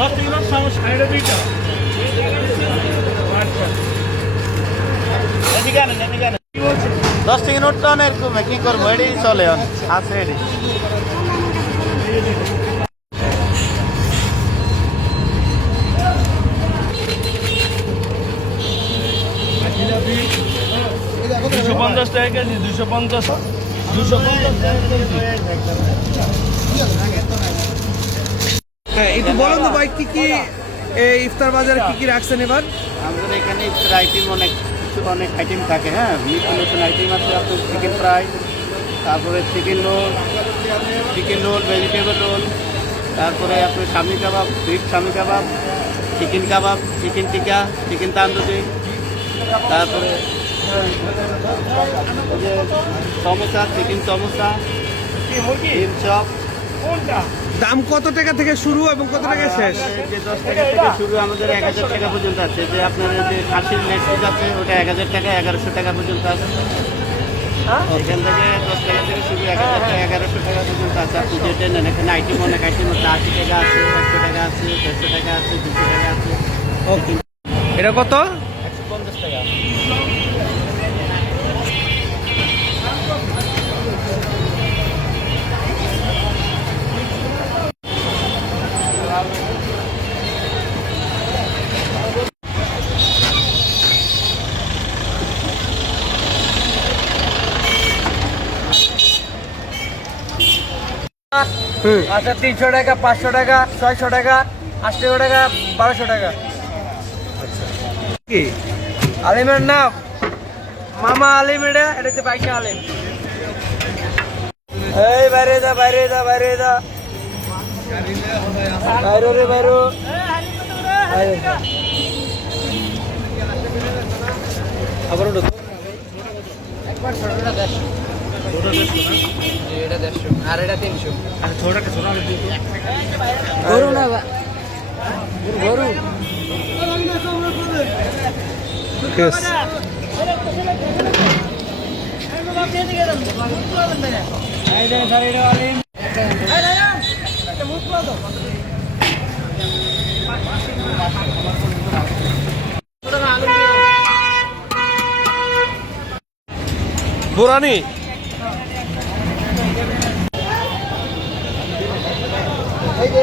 দশ টাকা নোট টান এরকম কি করবো এটি চলে আছে এটি টাকা কেজি 250 হ্যাঁ একটু বলুন তো ভাই কি কি ইফতার বাজারে কি কি রাখছেন এবার? আমাদের এখানে ইফতার আইটেম অনেক আইটেম থাকে। হ্যাঁ, নতুন নতুন আইটেম আছে আপনার চিকেন ফ্রাই, তারপরে চিকেন রোল, ভেজিটেবল রোল, তারপরে আপনার স্বামী কাবাব, বিফ স্বামী কাবাব, চিকেন কাবাব, চিকেন টিকা, চিকেন তান্দুরি, তারপরে সমোসা, চিকেন সমোসা, ডিম চপ। দাম কত টাকা থেকে শুরু এবং কত টাকা শেষ? যে 10 টাকা থেকে শুরু আমাদের 1000 টাকা পর্যন্ত আছে। যে আপনার যে খাসির লেগ পিস আছে ওটা 1000 টাকা, 1100 টাকা পর্যন্ত আছে। এখান থেকে 10 টাকা থেকে শুরু 1000 টাকা, 1100 টাকা পর্যন্ত আছে। আপনি যেটা নেন, এখানে অনেক আইটেম আছে। 80 টাকা আছে, 100 টাকা আছে, 150 টাকা আছে, 200 টাকা আছে। এটা কত? 150 টাকা। আচ্ছা 300 টাকা, 500 টাকা, 600 টাকা, 800 টাকা, 1200 টাকা। কি আলিমের নাম? মামা আলিম। এটা হচ্ছে বাইশা আলিম। এই বাইরে যা, বাইরে যা, বাইরে যা, বাইরো রে বাইরো। আবার ওটা একবার ছোটটা 150, এটা 150 আর এটা 300। আর ছোটটা গরু না গরু। বুরানি এই যে